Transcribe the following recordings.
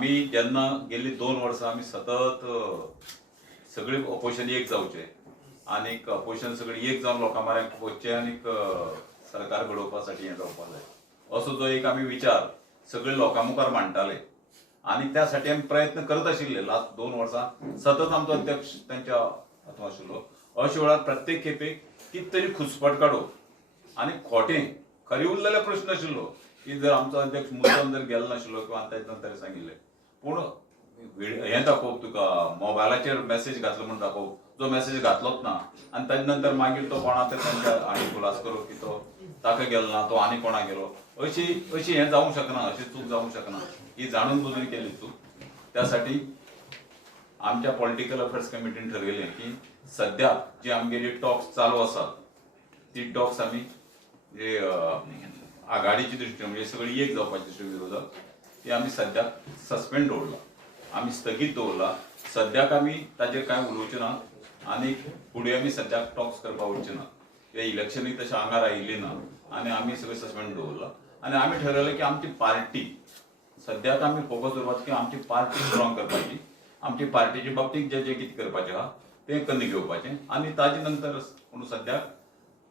आम्ही जेन्ना गेली 2 वर्सां आम्ही सतत सगळे ऑपोजिशन एक जावचे आणि ऑपोजिशन सगळी एक जावन लोकां म्हऱ्याक वचचे आणि सरकार घडोवपासाठी हें जावपाक जाय असो जो एक आमी विचार सगळे लोकां मुखार मांडटाले आणि त्यासाठी आमी प्रयत्न करत आशिल्ले लास्ट 2 वर्सां सतत आमचो अध्यक्ष त्यांच्या हातूंत आशिल्लो अशे वेळार प्रत्येक खेपेक कितें तरी खुसपट काडप आणि खोटें खरें उरलेले प्रश्न आशिल्लो की जर आमचो अध्यक्ष मुद्दम जर गेलो नाशिल्लो किंवा ताचे नंतर सांगिल्लें पूण हें दाखोवप तुका मोबायलाचेर मेसेज घातलो म्हूण दाखोवप जो मेसेज घातलोच ना आनी ताचे नंतर मागीर तो कोणा तरी तांच्या हांणी खुलास करप की तो ताका गेलो ना तो आनी कोणा गेलो अशी हें जावंक शकना अशी चूक जावंक शकना ही जाणून बुजून केली चूक त्यासाठी आमच्या पॉलिटिकल अफेअर्स कमिटीन ठरयलें की सद्याक जी आमगेली टॉक्स चालू आसात ती टॉक्स आमी जे आघाडीची दृश्टी म्हणजे सगळी एक जावपाची दृश्टी विरोधात ती आमी सद्याक सस्पेंड दवरला आमी स्थगीत दवरला सद्याक आमी ताजेर कांय उलोवचे ना आनी फुडें आमी सद्याक टॉक्स करपाक वचचे ना हे इलेक्शनूय तशें आंगार आयिल्ली ना आनी आमी सगळें सस्पेंड दवरला आनी आमी ठरयलें की आमची पार्टी सद्याक आमी फोकस दवरपाचो की आमची पार्टी स्ट्रॉंग करपाची आमची पार्टीच्या बाबतींत जें कितें करपाचें आहा तें कन्न घेवपाचें आनी ताजे नंतर पूण सद्याक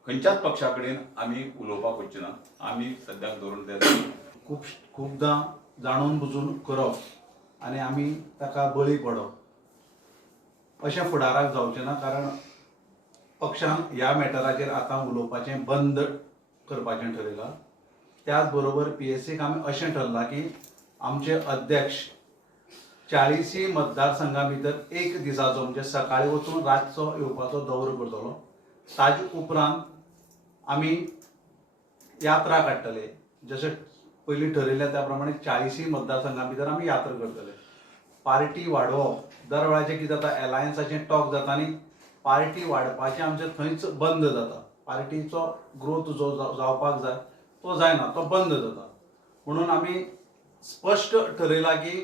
खंयच्याच पक्षा कडेन आमी उलोवपाक वचचे ना आमी सद्याक धरून ते खूबदां जाणून बुजून करप आनी आमी ताका बळी पडप अशें फुडाराक जावचें ना कारण पक्षान ह्या मॅटराचेर आतां उलोवपाचें बंद करपाचें ठरयलां त्याच बरोबर PSCक आमी अशें ठरलां की आमचे अध्यक्ष 40 मतदारसंघां भितर एक दिसाचो म्हणजे सकाळीं वचून रातचो येवपाचो दौरो करतलो ताजे उपरांत आमी यात्रा काडटले जशें पयलीं ठरयलें त्या प्रमाणे 40 मतदारसंघां भितर आमी यात्रा करतले पार्टी वाडोवप दर वेळाचें कितें जाता एलायन्साचें टॉक जाता आनी पार्टी वाडपाचें आमचें थंयच बंद जाता पार्टीचो ग्रोथ जो जावपाक जाय तो जायना तो बंद जाता म्हणून आमी स्पश्ट ठरयलां की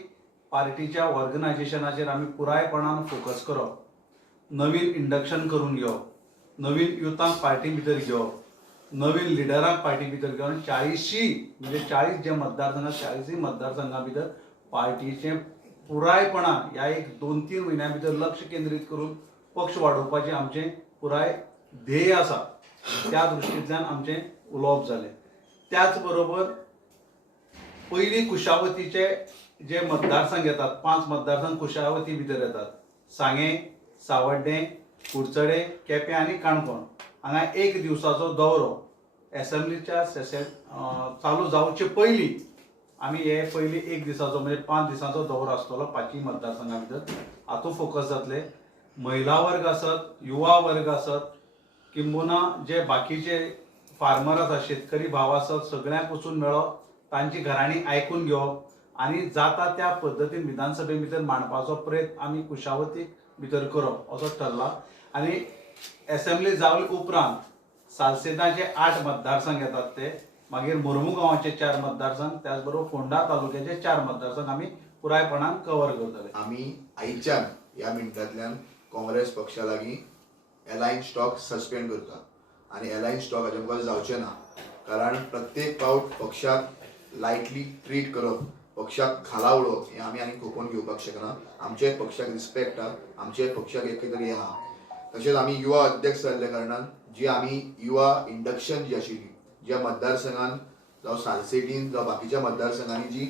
पार्टीच्या ऑर्गनायझेशनाचेर आमी पुरायपणान फोकस करप नवीन इंडक्शन करून घेवप नवीन युथांक पार्टी भितर घेवप नवीन लिडरांक पार्टी भितर घेवन 40 म्हणजे 40 जे मतदारसंघात 40 मतदारसंघां भितर पार्टीचें पुरायपणान ह्या एक 2-3 म्हयन्यां भितर लक्ष केंद्रीत करून पक्ष वाडोवपाचें आमचें पुराय ध्येय आसा त्या दृश्टींतल्यान आमचें उलोवप जालें त्याच बरोबर पयलीं कुशावतीचे जे मतदारसंघ येतात 5 मतदारसंघ कुशावती भितर येतात सांगे सावड्डे कुडचडे केपें आनी काणकोण हांगा एक दिवसाचो दौरो एसेंब्लीच्या सेशन चालू जावचे पयलीं आमी हे पयलीं एक दिसाचो म्हणजे 5 दिसांचो दौरो आसतलो 5 मतदारसंघां भितर हातूंत फोकस जातले महिला वर्ग आसत युवा वर्ग आसत किंबहुना जे बाकीचे फार्मर आसात शेतकरी भाव आसत सगळ्यांक वचून मेळप तांची घरांनी आयकून घेवप आनी जाता त्या पद्दतीन विधानसभे भितर मांडपाचो प्रयत्न आमी कुशावती भितर करप असो ठरला आनी एसेंब्ली जावले उपरांत सालसेताचे 8 मतदारसंघ येतात ते मागीर मुर्मुगांवाचे 4 मतदारसंघ त्याच बरोबर फोंडा तालुक्याचे 4 मतदारसंघ आमी पुरायपणान कव्हर करतले आमी आयच्यान ह्या मिनटांतल्यान काँग्रेस पक्षा लागीं एलायन्स स्टॉक सस्पेंड करता आनी एलायन्स स्टॉक हाजे मुखार जावचें ना कारण प्रत्येक फावट पक्षाक लायटली ट्रीट करप पक्षाक खाला उडोवप हें आमी आनी खोपोवन घेवपाक शकना आमचे पक्षाक रिस्पेक्ट आहा आमचे पक्षाक एक तरी आहा तशेंच आमी युवा अध्यक्ष जाल्ल्या कारणान जी आमी युवा इंडक्शन जी आशिल्ली ज्या मतदारसंघान जावं सालसेटीन जावं बाकीच्या मतदारसंघांनी जी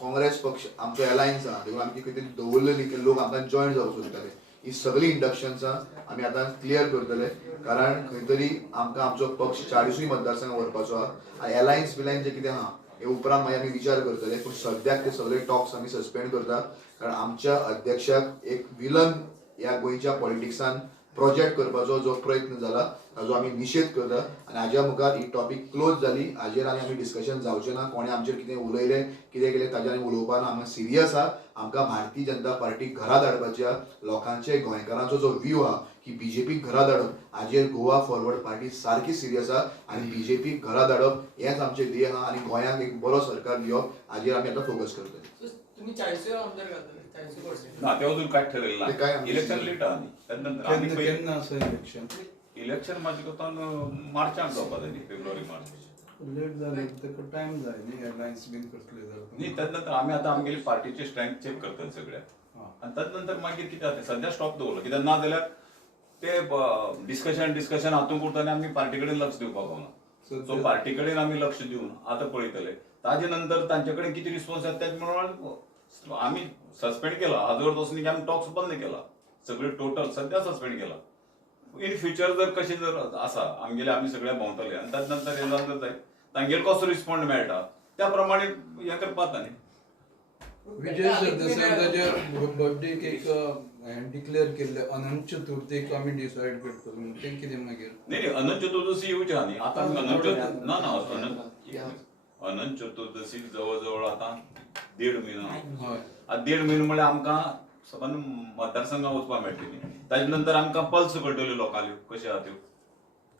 काँग्रेस पक्ष आमचो एलायन्स आहा देखून आमी कितें दवरलेली की लोक आमकां जॉयन जावंक सोदताले ही सगळीं इंडक्शन्सां आमी आतां क्लियर करतले कारण खंय तरी आमकां आमचो पक्ष 40 मतदारसंघ व्हरपाचो आहा आनी एलायन्स बिलायन्स जे कितें आहा हे उपरांत मागीर आमी विचार करतले पूण सद्याक ते सगळे टॉक्स आमी सस्पेंड करता कारण आमच्या अध्यक्षाक एक विलन ह्या गोंयच्या पॉलिटिक्सान प्रोजेक्ट करपाचो जो प्रयत्न जाला ताजो आमी निशेध करता आनी हाज्या मुखार ही टॉपीक क्लोज जाली हाजेर आनी डिस्कशन जावचें ना कोणें आमचेर कितें उलयलें कितें केलें ताजेर आमी उलोवपा ना आमकां सिरियस आहा आमकां भारतीय जनता पार्टी घरा धाडपाची आहा लोकांचे गोंयकारांचो जो व्यू आहा की BJP घरा धाडप हाजेर गोवा फॉरवर्ड पार्टी सारकी सिरियस आहा आनी BJP घरा धाडप हेंच आमचें ध्येय आहा आनी गोंयांक एक बरो सरकार दिवप हाजेर आमी आतां फोकस करतले तुम्ही 40 आमदार घालतले 40% ना ते अजून काय ठरयलें ते काय ना आमी इलेक्शन लेट आहा न्ही तेन्ना नंतर आमी पयलीं केन्ना असं इलेक्शन इलेक्शन म्हाजे कोतान मार्चांत जावपा जाय न्ही फेब्रुवारी मार्च लेट जाले ताका टाइम जाय न्ही एअरलायन्स बीन कसले नाही जाता त्यानंतर आम्ही आता आमगेली पार्टीची स्ट्रेंथ चेक करतात सगळ्या हा. आणि त्यानंतर मागीर कितें जाता सध्या स्टॉप दवरलो कित्याक ना जाल्यार ते डिस्कशन हातून करतना आमी पार्टी कडेन लक्ष दिवपाक पावना सो पार्टी कडेन आमी लक्ष दिवन आतां पळयतले ताजे नंतर तांचे कडेन कितें रिस्पॉन्स येता तेच म्हणून आमी सस्पेंड केला हाजर वचून आमी टॉक्स बंद केला सगळे टोटल सध्या सस्पेंड केला इन फ्युचर जर कशें जर आसा आमगेले आमी सगळे भोंवतले आनी ताजे नंतर हे जावन जाय तांगेर कसो रिस्पॉन्ड मेळटा त्या प्रमाणे हें करपा जाता न्ही विजय सरदेसाय ताच्या बर्थडेक एक डिक्लेअर केल्ले अनंत चतुर्थीक आमी डिसायड करतलो म्हणून तें कितें मागीर नाही नाही अनंत चतुर्दशी येवच्या न्ही आतां अनंत ना ना अनंत चतुर्दशी जवळ आता 1.5 म्हयनो हय आता 1.5 म्हयनो म्हळ्यार आमकां सबंद मतदारसंघात वचपाक मेळटली ताजे नंतर आमकां पल्स कळटल्यो लोकांल्यो कश्यो आहा त्यो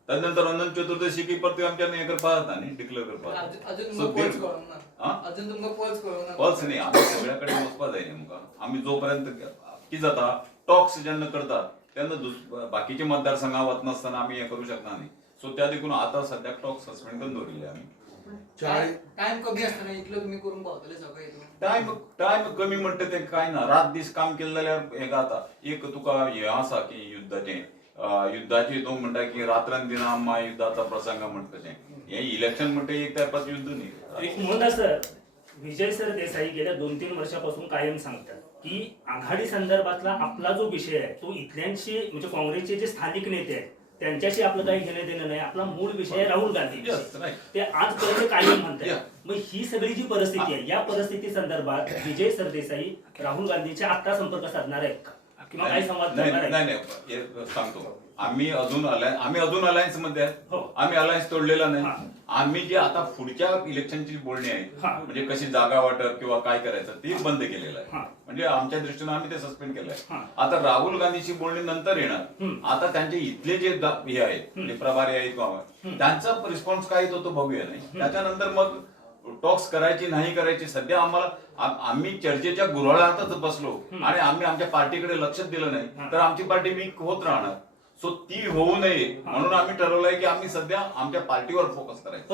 ताजे नंतर अनंत चतुर्दशी परत आमच्यान हें करपा जाता न्ही डिक्लेअर करपा अजून So, तुमकां पल्स देड- कळोंक ना हा? अजून तुमकां पल्स कळोंक ना पल्स न्ही आमी सगळ्या कडेन वचपा जाय न्ही आमकां आमी जोपर्यंत कितें जाता टॉक्स जेन्ना करतात तेन्ना बाकीच्या मतदारसंघात वचनासतना आमी हें करूं शकना न्ही सो त्या देखून आतां सद्याक टॉक्स सस्पेंड करून दवरिल्ले आमी टाइम कमी आसतना इतलो तुमी करून पावतले सगळे हितून टायम कमी म्हणटा तें कांय ना रात दीस काम केलें जाल्यार हें जाता एक तुका हें आसा की युद्धाचें युद्धाचें हितून म्हणटा की रात्रान दिना अम्मा युद्धाचा प्रसंग म्हणटा तशें हें इलेक्शन म्हणटा एक टायपाचें युद्ध न्ही एक म्हणून सर विजय सर देसाई गेल्या 2-3 वर्षापासून कायम सांगतात की आघाडी संदर्भातला आपला जो विषय आहे तो इथल्यांशी म्हणजे काँग्रेसचे जे स्थानिक नेते आहेत त्यांच्याशी आपलं काही घेणं देणं नाही आपला मूळ विषय आहे राहुल गांधी Yes, right. ते आजपर्यंत कायम म्हणतात Yeah. मग ही सगळी जी परिस्थिती आहे या परिस्थिती संदर्भात विजय सरदेसाई राहुल गांधीच्या आता संपर्क साधणार आहेत का किंवा काही संवाद नाही करणार नाही आहेत नाही हे सांगतो आम्ही अजून अलायन्स मध्ये आहेत हो. आम्ही अलायन्स तोडलेला नाही हा. आम्ही जे आता पुढच्या इलेक्शनची बोलणी आहे हा. म्हणजे कशी जागा वाटप किंवा काय करायचं ती बंद केलेलं आहे हा. म्हणजे आमच्या दृष्टीने आम्ही ते सस्पेंड केलंय हा. आता राहुल गांधीची बोलणी नंतर येणार हम्म. आता त्यांचे इथले जे हे आहेत म्हणजे प्रभारी आहेत किंवा त्यांचा रिस्पॉन्स काय येतो तो बघूया नाही त्याच्यानंतर मग टॉक्स करायची नाही करायची सध्या आम्हाला आम्ही चर्चेच्या गुऱ्हाळातच बसलो आणि आम्ही आमच्या पार्टीकडे लक्षच दिलं नाही तर आमची पार्टी वीक होत राहणार सो ती होऊ नये म्हणून आम्ही ठरवलंय की आम्ही सध्या आमच्या पार्टीवर फोकस करायचं